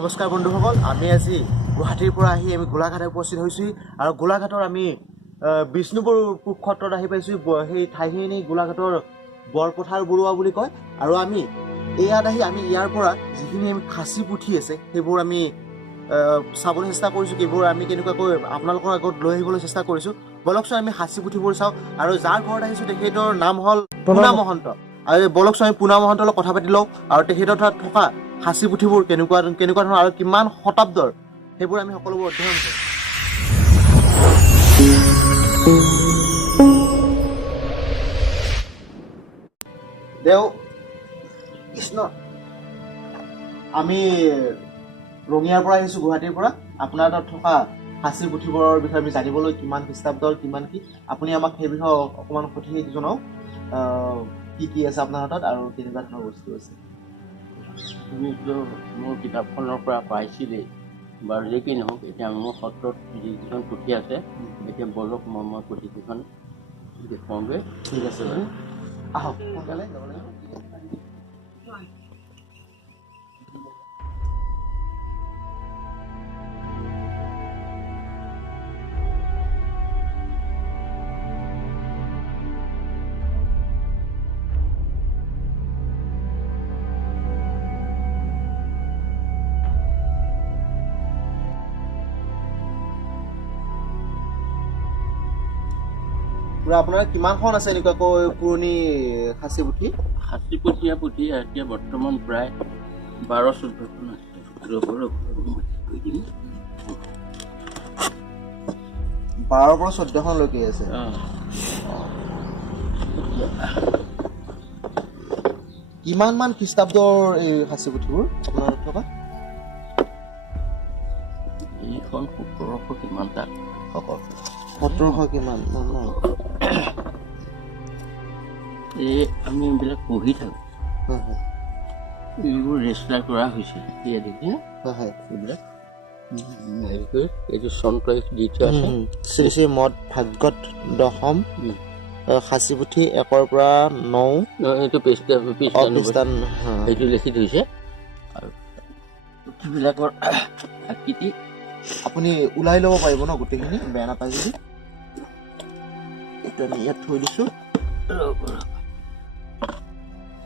নমস্কাৰ বন্ধুসকল, আমি আজি গুৱাহাটীৰ পৰা আহি আমি গোলাঘাটত উপস্থিত হৈছোঁ আৰু গোলাঘাটৰ আমি বিষ্ণুপুৰ ক্ষেত্ৰত আহি পাইছোঁ। সেই ঠাইখিনি গোলাঘাটৰ বৰপথাৰ বৰুৱা বুলি কয় আৰু আমি ইয়াত আহি আমি ইয়াৰ পৰা যিখিনি আমি খাচী পুঠি আছে সেইবোৰ আমি চাবলৈ চেষ্টা কৰিছোঁ। সেইবোৰ আমি কেনেকুৱাকৈ আপোনালোকৰ আগত লৈ আহিবলৈ চেষ্টা কৰিছোঁ। বলকচোন আমি খাচী পুঠিবোৰ চাওঁ আৰু যাৰ ঘৰত আহিছোঁ তেখেতৰ নাম হ'ল পুনা মহন্ত। আৰু বলকচোন আমি পুনা মহন্তৰ লগত কথা পাতি লওঁ আৰু তেখেতৰ তাত থকা খাচী পুঠিবোৰ কেনেকুৱা ধৰণৰ আৰু কিমান শতাব্দৰ সেইবোৰ আমি সকলোবোৰ অধ্যয়ন কৰোঁ। দেও কৃষ্ণ, আমি ৰঙিয়াৰ পৰা আহিছোঁ, গুৱাহাটীৰ পৰা। আপোনাৰ তাত থকা খাচী পুথিবোৰৰ বিষয়ে আমি জানিবলৈ কিমান খ্ৰীষ্টাব্দৰ কিমান কি আপুনি আমাক সেই বিষয়ে অকণমান সঠিক জনাওক। কি আছে আপোনাৰ হাতত আৰু কেনেকুৱা ধৰণৰ বস্তু আছে? তুমিতো মোৰ কিতাপখনৰ পৰা পাইছিলেই বাৰু, যে কি নহওক এতিয়া মোৰ সত্ৰত যিকেইখন পুথি আছে এতিয়া বলক মই পুথিকেইখন দেখুৱাওঁগৈ। ঠিক আছে বাৰু, আহক সোনকালে যাব লাগিব। আপোনাৰ কিমানখন আছে এনেকুৱাকৈ পুৰণি খাচী পুথি? খাচী পুথি এতিয়া বৰ্তমান প্ৰায় 12-14খন আছে। 12 পৰা 14খনলৈকে আছে। কিমান মান খ্ৰীষ্টাব্দৰ এই খাচী পুথিবোৰ আপোনাৰ থকা? এইখন 1700 কিমান তাত 1700 কিমান? এই আমি এইবিলাক পঢ়ি থাকোঁ, এইবোৰ ৰেজিষ্টাৰ কৰা হৈছে। এয়া দেখি এইবিলাক হেৰি কৰি এইটো চন তাৰিখ দি থোৱা আছে। শ্ৰী শ্ৰী মঠ ভাগৱত দশম খাচী পুথি 1 পৰা 9 এইটো সেইটো লিখি থৈছে। আৰু পুথিবিলাকৰ আকৃতি আপুনি ওলাই ল'ব পাৰিব ন গোটেইখিনি, বেয়া নাপায় যদি। এইটো আমি ইয়াত থৈ দিছোঁ।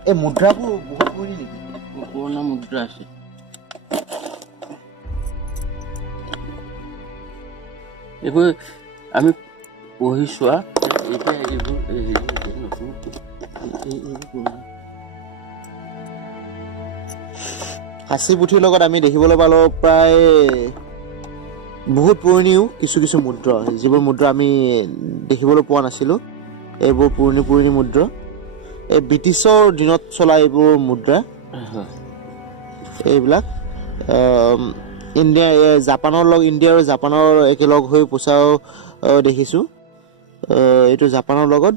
এই মুদ্ৰাবোৰ বহুত পুৰণি নেকি? পুৰণা মুদ্ৰা আছে। এইবোৰ আমি পঢ়ি চোৱা এতিয়া এইবোৰ নতুন খাচী পুথিৰ লগত আমি দেখিবলৈ পালোঁ প্ৰায় বহুত পুৰণিও কিছু মুদ্ৰা, যিবোৰ মুদ্ৰা আমি দেখিবলৈ পোৱা নাছিলোঁ। এইবোৰ পুৰণি মুদ্ৰা, এই ব্ৰিটিছৰ দিনত চলা এইবোৰ মুদ্ৰা। এইবিলাক ইণ্ডিয়া ইণ্ডিয়া আৰু জাপানৰ একেলগ হৈ পইচাও দেখিছোঁ। এইটো জাপানৰ লগত,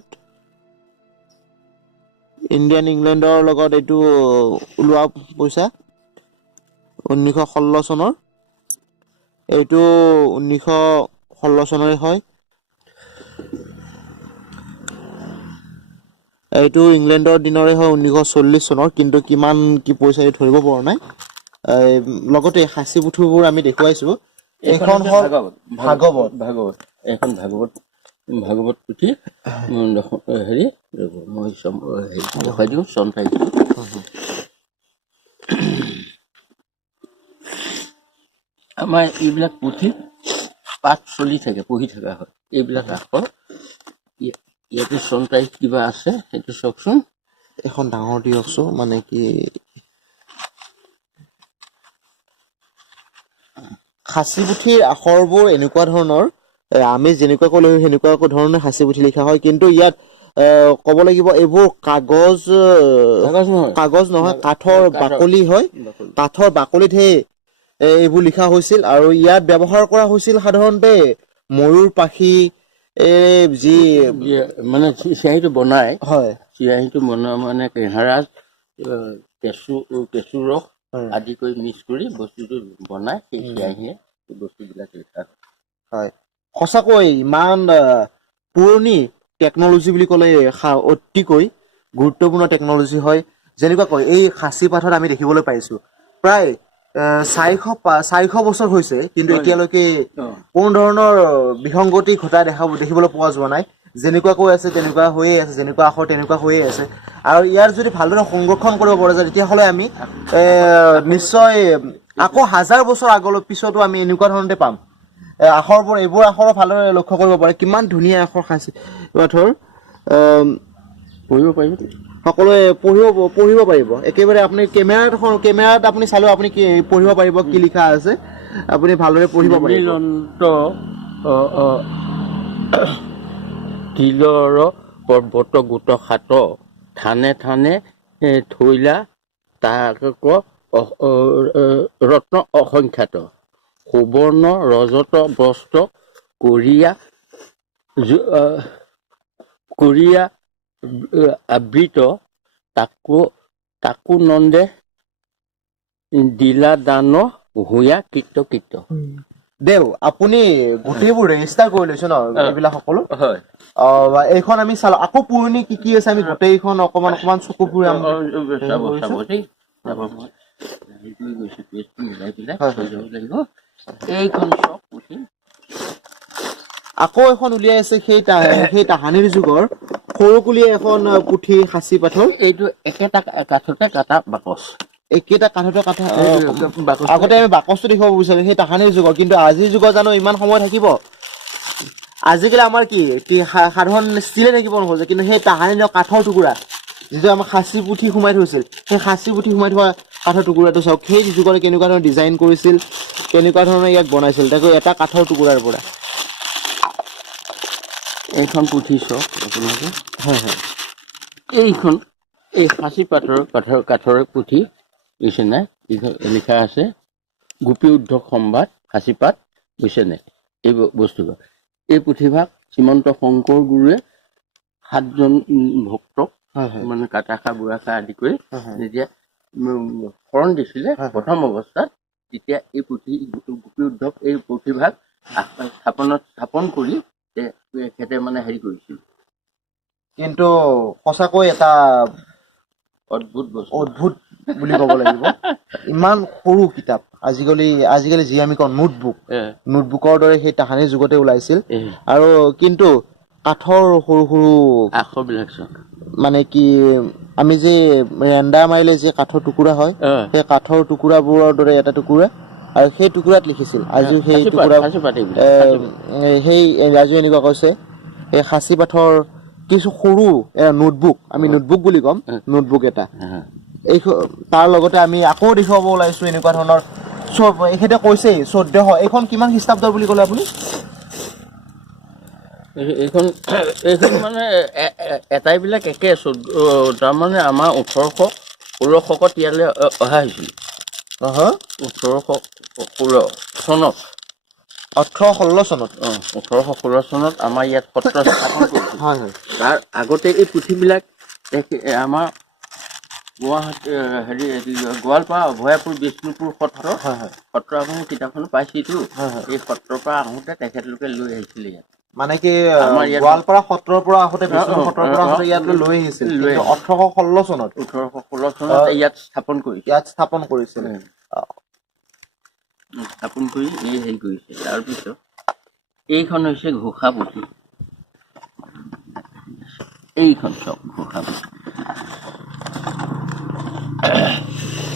ইণ্ডিয়ান ইংলেণ্ডৰ লগত এইটো ওলোৱা পইচা 1916 চনৰ। এইটো 1916 চনৰে হয়। এইটো ইংলেণ্ডৰ দিনৰে হয়, 1940 চনৰ, কিন্তু কিমান কি পইচা ধৰিব পৰা নাই। লগতে খাচী পুথিবোৰ আমি দেখুৱাইছোঁ। এইখন হ'ল ভাগৱত। এইখন ভাগৱত পুথি। হেৰি মই দেখুৱাই দিওঁ চন তাৰিখটো। আমাৰ এইবিলাক পুথি পাঠ চলি থাকে, পঢ়ি থকা হয়। এইবিলাক আখৰ ইয়াতে চন তাৰিখ কিবা আছে, সেইটো চাওকচোন। এখন ডাঙৰ দিয়কচোন, মানে কি খাচী পুথিৰ আখৰবোৰ এনেকুৱা ধৰণৰ, আমি যেনেকুৱাকৈ লৈ সেনেকুৱা ধৰণে খাচী পুথি লিখা হয়, কিন্তু ইয়াত ক'ব লাগিব এইবোৰ কাগজ নহয়, কাঠৰ বাকলি হয়। কাঠৰ বাকলিতহে এইবোৰ লিখা হৈছিল আৰু ইয়াত ব্যৱহাৰ কৰা হৈছিল সাধাৰণতে ময়ূৰ পাখি, যি মানে চিয়াহীটো বনাই, হয়, চিয়াহীটো বনোৱা মানে কেঁহাৰাজ, কেঁচু ৰস আদি কৰি মিক্স কৰি বস্তুটো বনাই, সেই চিয়াহীয়ে বস্তুবিলাক লিখা হয়। সঁচাকৈ ইমান পুৰণি টেকন'লজি বুলি ক'লে অতিকৈ গুৰুত্বপূৰ্ণ টেকন'লজি হয়। যেনেকুৱাকৈ এই খাচী পাঠত আমি দেখিবলৈ পাইছোঁ প্ৰায় 400 বছৰ হৈছে, কিন্তু হয়। এতিয়ালৈকে অঁ কোনো ধৰণৰ বিসংগতি ঘটা দেখিবলৈ পোৱা যোৱা নাই। যেনেকুৱা কৈ আছে তেনেকুৱা হৈয়ে আছে, যেনেকুৱা আখৰ তেনেকুৱা হৈয়ে আছে। আৰু ইয়াৰ যদি ভালদৰে সংৰক্ষণ কৰিব পৰা যায় তেতিয়াহ'লে আমি নিশ্চয় আকৌ 1000 বছৰ আগলৈ পিছতো আমি এনেকুৱা ধৰণতে পাম। আখৰবোৰ এইবোৰ আখৰৰ ভালদৰে লক্ষ্য কৰিব পাৰে, কিমান ধুনীয়া আখৰ সাঁচি পাথৰ পঢ়িব পাৰিব। সকলোৱে পঢ়িব পাৰিব। একেবাৰে আপুনি কেমেৰাত আপুনি চালেও আপুনি পঢ়িব পাৰিব কি লিখা আছে, আপুনি ভালদৰে পঢ়িব পাৰিব। নীলন্ত তিলৰ পৰ্বত গোট খাত থানে থানে থৈলা তাক ৰত্ন অসংখ্যাত সুবৰ্ণ ৰজত বস্ত্ৰ কৰিয়া আবৃত তাকো নন্দে দিলা দান হুয়া কীৰ্ত দেও আপুনি গোটেইবোৰ ৰেজিষ্টাৰ কৰি লৈছে ন এইবিলাক সকলো? হয়। এইখন আমি চালো, আকৌ পুৰণি কি কি আছে আমি গোটেইখন অকমান চকু ফুৰি এইখন চব পুথি আকৌ এখন উলিয়াই আছে সেই তাহানিৰ যুগৰ সৰুকুলীয়া এখন পুথি সাঁচি পাথৰ। এইটো একেটা কাঠতে কাটা বাকচ। একেটা কাঠতে কাঠা আগতে আমি বাকচটো দেখিব বিচাৰো সেই তাহানিৰ যুগৰ, কিন্তু আজিৰ যুগত জানো ইমান সময় থাকিব? আজিকালি আমাৰ কি সাধাৰণ ষ্টীলে থাকিব নোখোজে, কিন্তু সেই তাহানিৰ কাঠৰ টুকুৰা যিটো আমাক সাঁচি পুথি সোমাই থৈছিল, সেই সাঁচি পুথি সোমাই থোৱা কাঠৰ টুকুৰাটো চাওক, সেই যুগৰে কেনেকুৱা ধৰণৰ ডিজাইন কৰিছিল, কেনেকুৱা ধৰণৰ ইয়াক বনাইছিল, তাকো এটা কাঠৰ টুকুৰাৰ পৰা। এইখন পুথি চাওক আপোনালোকে। হয় হয়। এইখন এই সাঁচি কাঠৰ পুথি বুজিছে নাই? লিখা আছে গোপী উদ্ধৱ সম্বাদ সাঁচিপাত, বুজিছে নাই? এই বস্তুটো এই পুথিভাগ শ্ৰীমন্ত শংকৰ গুৰুৱে 7জন ভক্তক মানে কাটাখা বুঢ়াখা আদি কৰি যেতিয়া শৰণ দিছিলে প্ৰথম অৱস্থাত, তেতিয়া এই গোপী উদ্ধৱ এই পুথিভাগ স্থাপন কৰি তেখেতে মানে হেৰি কৰিছিল। কিন্তু সঁচাকৈ এটা অদ্ভুত বুলি ক'ব লাগিব। ইমান সৰু কিতাপ, আজিকালি যি আমি কওঁ নোটবুকৰ দৰে সেই তাহানিৰ যুগতে ওলাইছিল। আৰু কিন্তু কাঠৰ সৰু সৰু আখৰবিলাক মানে কি আমি যে ৰেণ্ডা মাৰিলে যে কাঠৰ টুকুৰা হয়, সেই কাঠৰ টুকুৰাবোৰৰ দৰে এটা টুকুৰা, আৰু সেই টুকুৰাত লিখিছিল। আজিও সেই টুকুৰা সেই আজিও এনেকুৱা কৈছে এই সাঁচি পাথৰ কিছু সৰু নোটবুক, আমি নোটবুক বুলি ক'ম, নোটবুক এটা। এই তাৰ লগতে আমি আকৌ দেখুৱাব ওলাইছো এনেকুৱা ধৰণৰ এখেতে কৈছেই 1400। এইখন কিমান খ্ৰীষ্টাব্দৰ বুলি ক'লে আপুনি? এইখন মানে এটাইবিলাক একে, তাৰমানে আমাৰ 1816 ইয়ালৈ অহা হৈছিল। 1816 চনত 1816 চনত 1816 চনত আমাৰ ইয়াত সত্ৰ স্থাপন কৰিছিল। তাৰ আগতে এই পুথিবিলাক আমাৰ গুৱাহাটী গোৱালপাৰা অভয়াপুৰ বিষ্ণুপুৰ সত্ৰ আপুনি কিতাপখন পাইছেতো। এই সত্ৰৰ পৰা আহোঁতে তেখেতলোকে লৈ আহিছিলে ইয়াত। মানে কি গোৱালপাৰা সত্ৰৰ পৰা আহোঁতে বিষ্ণুপুৰ সত্ৰৰ পৰা আহোঁতে ইয়াত লৈ আহিছিল। 1816 চনত ইয়াত স্থাপন কৰিছিল। স্থাপন কৰি হেৰি কৰিছে। তাৰপিছত এইখন হৈছে ঘোষা পুথি। এইখন চব ঘোষা পুথি,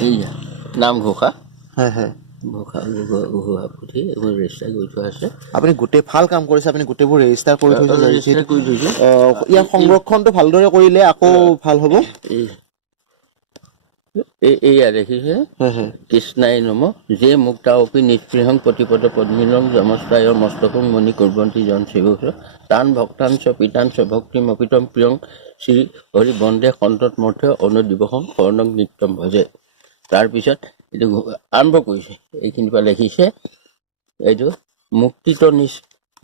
এইয়া নামঘোষা পুথি, এইবোৰ ৰেজিষ্টাৰ কৰি থোৱা আছে। আপুনি গোটেই ভাল কাম কৰিছে, আপুনি গোটেইবোৰ ৰেজিষ্টাৰ কৰি থৈছে। ইয়াৰ সংৰক্ষণটো ভালদৰে কৰিলে আকৌ ভাল হ'ব। এইয়া দেখিছে কৃষ্ণাই নম যে মুক্তাওপি নিষ্পৃহং প্ৰতিপদ পদ্মিলং যমস্তায় মস্তকং মণি কুৰ্বন্তী জন শিৱস তান ভক্তান চ পিতান চ ভক্তিম অপিতম প্ৰিয়ং শ্ৰী হৰি বন্দে সন্তত মৰ্থ অনুদিৱসং শৰণং নিত্যম ভজে। তাৰপিছত এইটো আৰম্ভ কৰিছে, এইখিনিৰ পৰা লিখিছে এইটো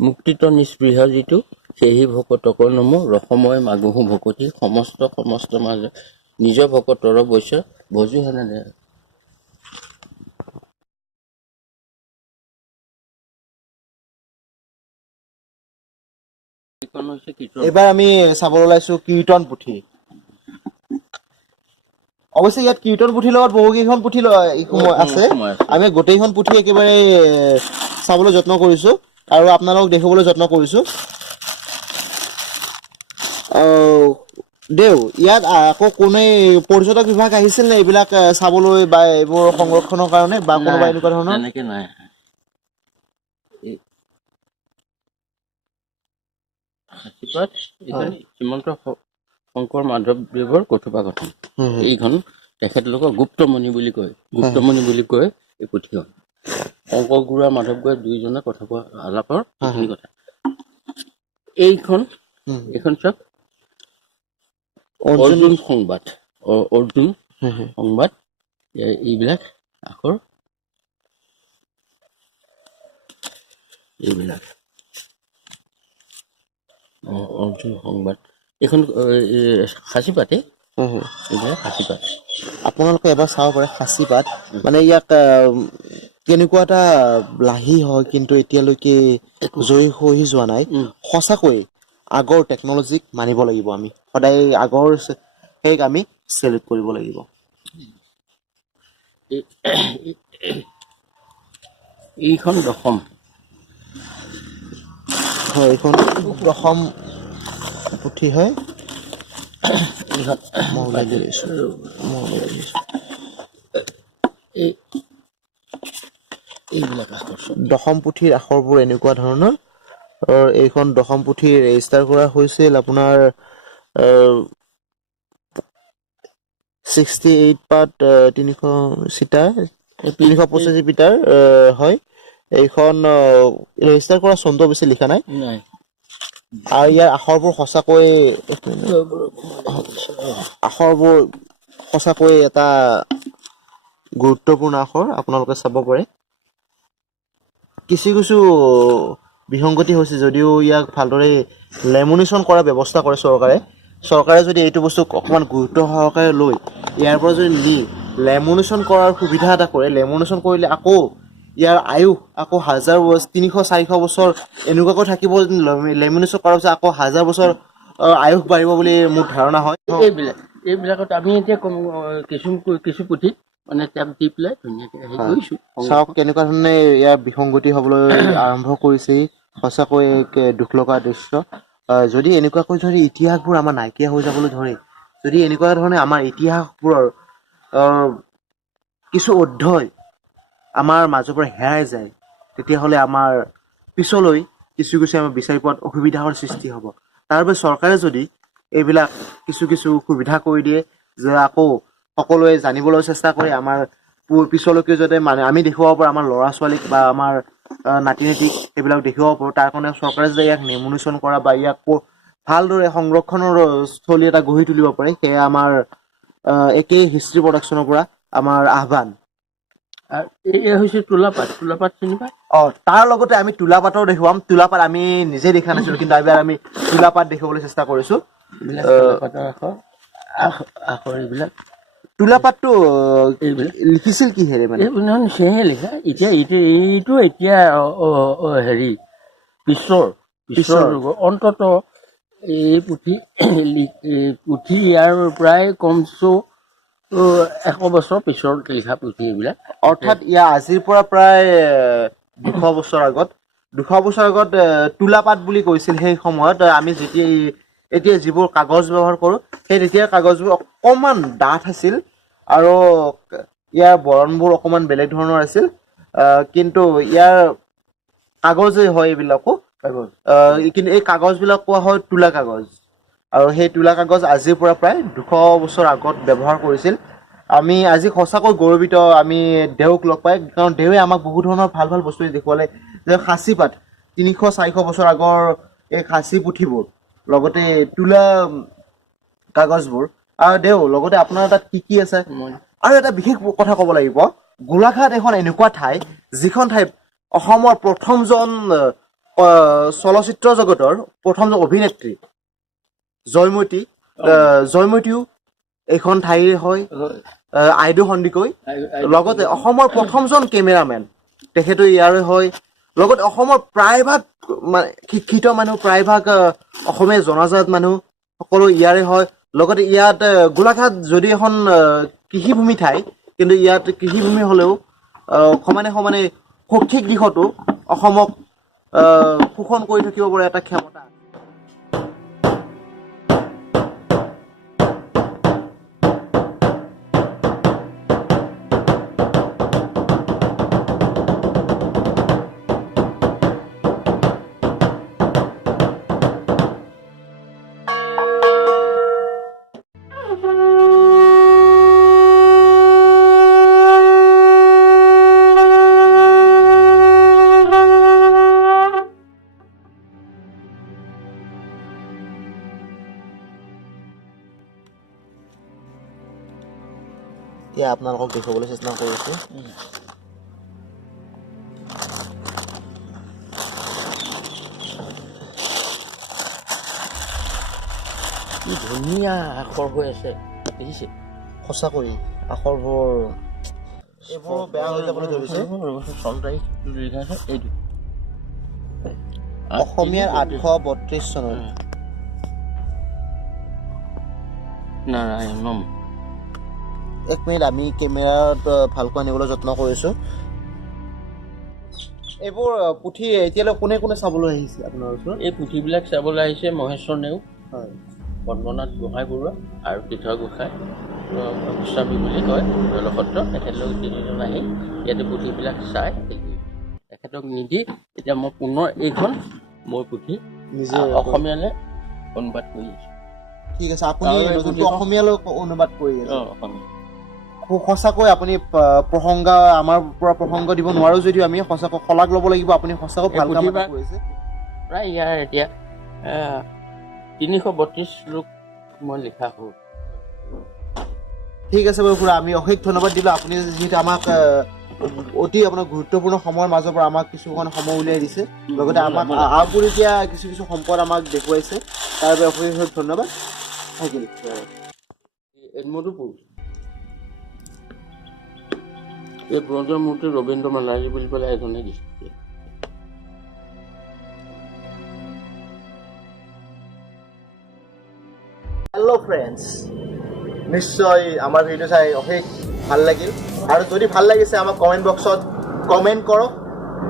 মুক্তিত নিস্পৃহ যিটো সেহি ভকতক নমো ৰসময় মাগুহো ভকতি সমস্ত মাজে নিজ ভকতৰ বৈশ্য ভজু হেনে। এইবাৰ আমি চাবলৈ ওলাইছো কীৰ্তন পুথি। অৱশ্যে ইয়াত কীৰ্তন পুথিৰ লগত বহুকেইখন পুথি আছে। আমি গোটেইখন পুথি একেবাৰে চাবলৈ যত্ন কৰিছো আৰু আপোনালোকক দেখুৱাবলৈ যত্ন কৰিছো। দেও ইয়াত আকৌ কোনে পৰ্যটক বিভাগ আহিছিল নে এইবিলাক চাবলৈ বা এইবোৰ সংৰক্ষণৰ কাৰণে বা কোনোবা এনেকুৱা ধৰণৰ? তেনেকে নাই। হাতীপাত শ্ৰীমন্ত শংকৰ মাধৱদেৱৰ কথোপকথন। এইখন তেখেতলোকক গুপ্তমণি বুলি কয়। গুপ্তমণি বুলি কয় এই পুথিখন। শংকৰ গুৰু আৰু মাধৱ গুৰুৱে দুইজনে কথা কোৱা আলাপৰ সেইখিনি কথা। এইখন চাওক অৰ্জুন সংবাদ। অৰ্জুন সংবাদ এইবিলাক আখৰ এইবিলাক অৰ্জুন সংবাদ। এইখন সাঁচিপাতে এইবিলাক সাঁচিপাত। আপোনালোকে এবাৰ চাব পাৰে সাঁচিপাত। মানে ইয়াক কেনেকুৱা এটা লাহি হয় কিন্তু এতিয়ালৈকে জয়ী হৈ যোৱা নাই। সঁচাকৈ আগৰ টেকনলজিক মানিব লাগিব। আমি সদায় আগৰ সেইক আমি চেলিউট কৰিব লাগিব। এইখন দশম হয়, এইখন দশম পুথি হয়। দশম পুথিৰ আখৰবোৰ এনেকুৱা ধৰণৰ। এইখন দশম পুথি ৰেজিষ্টাৰ কৰা হৈছিল আপোনাৰ 68 পাত 385 মিটাৰ হয়। এইখন ৰেজিষ্টাৰ কৰা চনটো বেছি লিখা নাই আৰু ইয়াৰ আখৰবোৰ সঁচাকৈ এটা গুৰুত্বপূৰ্ণ আখৰ। আপোনালোকে চাব পাৰে কিছু বিসংগতি হৈছে যদিও ইয়াক ভালদৰে লেমিনেশ্যন কৰাৰ ব্যৱস্থা কৰে চৰকাৰে যদি এইটো বস্তুক অকণমান গুৰুত্ব সহকাৰে লৈ ইয়াৰ পৰা যদি লেমিনেশ্যন কৰাৰ সুবিধা এটা কৰে, লেমিনেশ্যন কৰিলে আকৌ ইয়াৰ আয়ুস আকৌ 300-400 বছৰ এনেকুৱাকৈ থাকিব। লেমিনেশ্যন কৰাৰ পিছত আকৌ 1000 বছৰ আয়ুস বাঢ়িব বুলি মোৰ ধাৰণা হয়। এইবিলাকত আমি এতিয়া কিছু পুথিত মানে টেপ দি পেলাই ধুনীয়াকৈ হেৰি কৰিছোঁ। চাওক কেনেকুৱা ধৰণে ইয়াৰ বিসংগতি হ'বলৈ আৰম্ভ কৰিছেই। সঁচাকৈ এক দুখ লগা দৃশ্য। যদি এনেকুৱাকৈ যদি ইতিহাসবোৰ আমাৰ নাইকিয়া হৈ যাবলৈ ধৰে, যদি এনেকুৱা ধৰণে আমাৰ ইতিহাসবোৰৰ কিছু অধ্যায় আমাৰ মাজৰ পৰা হেৰাই যায়, তেতিয়াহ'লে আমাৰ পিছলৈ কিছু আমাৰ বিচাৰি পোৱাত অসুবিধাৰ সৃষ্টি হ'ব। তাৰ বাবে চৰকাৰে যদি এইবিলাক কিছু সুবিধা কৰি দিয়ে যে আকৌ সকলোৱে জানিবলৈ চেষ্টা কৰে, আমাৰ পিছলৈকে যাতে আমি দেখুৱাব পাৰোঁ আমাৰ ল'ৰা ছোৱালীক বা আমাৰ নাতি নাতিক এইবিলাক দেখুৱাব পাৰোঁ। তাৰ কাৰণে চৰকাৰে যদি ইয়াক লেমিনেশ্যন কৰা বা ইয়াক ভালদৰে সংৰক্ষণৰ স্থলী এটা গঢ়ি তুলিব পাৰে, সেয়া আমাৰ একেই হিষ্ট্ৰী প্ৰডাকশ্যনৰ পৰা আমাৰ আহ্বান। এই হৈছে তোলাপাত চিনি পায়? তাৰ লগতে আমি তোলাপাতো দেখুৱাম। তোলাপাত আমি নিজে দেখা নাছিলো, কিন্তু এবাৰ আমি তোলাপাত দেখুৱাবলৈ চেষ্টা কৰিছো। তোলাপাতটো লিখিছিল কিহেৰে? মানে সেয়ে লিখা এতিয়া হেৰি বিশ্বৰ যুগৰ অন্তত এই পুথি ইয়াৰ প্ৰায় কমচো 100 বছৰ পিছৰ লিখা পুথি এইবিলাক। অৰ্থাৎ ইয়াৰ আজিৰ পৰা প্ৰায় 200 বছৰ আগত তোলাপাত বুলি কৈছিল। সেই সময়ত আমি এতিয়া যিবোৰ কাগজ ব্যৱহাৰ কৰোঁ, সেই তেতিয়াৰ কাগজবোৰ অকণমান ডাঠ আছিল আৰু ইয়াৰ বৰণবোৰ অকণমান বেলেগ ধৰণৰ আছিল। কিন্তু ইয়াৰ কাগজে হয় এইবিলাকো, কিন্তু এই কাগজবিলাক কোৱা হয় তোলা কাগজ। আৰু সেই তোলা কাগজ আজিৰ পৰা প্ৰায় 200 বছৰ আগত ব্যৱহাৰ কৰিছিল। আমি আজি সঁচাকৈ গৌৰৱিত আমি দেওক লগ পাই, কাৰণ দেৱে আমাক বহুত ধৰণৰ ভাল বস্তু দেখুৱালে। যে সাঁচিপাত 300-400 বছৰ আগৰ এই সাঁচি পুথিবোৰ, লগতে তোলা কাগজবোৰ। আৰু দেও লগতে আপোনাৰ তাত কি আছে? আৰু এটা বিশেষ কথা ক'ব লাগিব, গোলাঘাট এখন এনেকুৱা ঠাই যিখন ঠাইত অসমৰ প্ৰথমজন চলচ্চিত্ৰ জগতৰ প্ৰথমজন অভিনেত্ৰী জয়মতীও এইখন ঠাইৰে হয়, আইদেউ সন্দিকৈ। লগতে অসমৰ প্ৰথমজন কেমেৰামেন তেখেতো ইয়াৰে হয়। লগতে অসমৰ প্ৰায়ভাগ শিক্ষিত মানুহ, প্ৰায়ভাগ অসমীয়া জনাজাত মানুহ সকলো ইয়াৰে হয়। লগতে ইয়াত গোলাঘাট যদি এখন কৃষিভূমি ঠাই, কিন্তু ইয়াত কৃষিভূমি হ'লেও সমানে সমানে শৈক্ষিক দিশতো অসমক শোষণ কৰি থাকিব পৰা এটা ক্ষমতা আছে। এতিয়া আপোনালোকক দেখুৱাবলৈ চেষ্টা কৰি আছোঁ। কি ধুনীয়া আখৰ হৈ আছে দেখিছে? সঁচাকৈ আখৰবোৰ এইবোৰ বেয়া হৈ যাবলৈ ধৰিছে। চন তাৰিখ লিখা আছে এইটো অসমীয়াৰ 832 চনৰ নাৰায়ণম। এক মিনিট, আমি কেমেৰাত ভালকৈ আনিবলৈ যত্ন কৰিছোঁ। এইবোৰ পুথি এতিয়ালৈ কোনে কোনে চাবলৈ আহিছে আপোনাৰ ওচৰত? এই পুথিবিলাক চাবলৈ আহিছে মহেশ্বৰ নেওগ, হয়, পদ্মনাথ গোহাঁই বৰুৱা আৰু তীৰ্থ গোসাঁই গোস্বামী বুলি কয় জলসত্ৰ। তেখেতলোক তিনিজন আহি ইয়াতে পুথিবিলাক চাই তেখেতক নিদি এতিয়া মই পুনৰ এইখন মই পুথি নিজে অসমীয়ালৈ অনুবাদ কৰি আছোঁ। ঠিক আছে, আপুনি নতুনকৈ অসমীয়ালৈ অনুবাদ কৰি আছে। অসমীয়া সঁচাকৈ আপুনি প্ৰসংগ আমাৰ পৰা প্ৰসংগ দিব নোৱাৰোঁ যদিও আমি সঁচাকৈ শলাগ ল'ব লাগিব। আপুনি সঁচাকৈ ভাল কাম এটা কৰিছে। প্ৰায় ইয়াৰ এতিয়া 332 শ্লোক মই লিখা হ'ল। ঠিক আছে বাৰু খুৰা, আমি অশেষ ধন্যবাদ দিলোঁ। আপুনি যিহেতু আমাক অতি আপোনাৰ গুৰুত্বপূৰ্ণ সময়ৰ মাজৰ পৰা আমাক কিছুমান সময় উলিয়াই দিছে, লগতে আমাক আপুৰুগীয়া কিছু কিছু সম্পদ আমাক দেখুৱাইছে, তাৰ বাবে অশেষ অশেষ ধন্যবাদ থাকিল। এডমুৰটো এই ব্ৰঞ্জৰ মূৰ্তি ৰবীন্দ্ৰ মালাজী বুলি পেলাই এজনে দিছে। হেল্ল' ফ্ৰেণ্ডছ, নিশ্চয় আমাৰ ভিডিঅ' চাই অশেষ ভাল লাগিল, আৰু যদি ভাল লাগিছে আমাক কমেণ্ট বক্সত কমেণ্ট কৰক,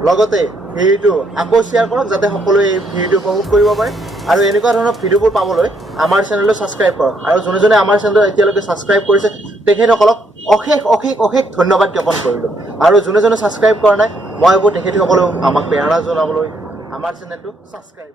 লগতে ভিডিঅ'টো আকৌ শ্বেয়াৰ কৰক যাতে সকলোৱে এই ভিডিঅ'টো উপভোগ কৰিব পাৰে। আৰু এনেকুৱা ধৰণৰ ভিডিঅ'বোৰ পাবলৈ আমাৰ চেনেলটো ছাবস্ক্ৰাইব কৰক, আৰু যোনে যোনে আমাৰ চেনেলটো এতিয়ালৈকে ছাবস্ক্ৰাইব কৰিছে তেখেতসকলক অশেষ অশেষ অশেষ ধন্যবাদ জ্ঞাপন কৰিলোঁ। আৰু যোনে যোনে ছাবস্ক্ৰাইব কৰা নাই, মই ভাবোঁ তেখেতসকলেও আমাক প্ৰেৰণা জনাবলৈ আমাৰ চেনেলটো ছাবস্ক্ৰাইব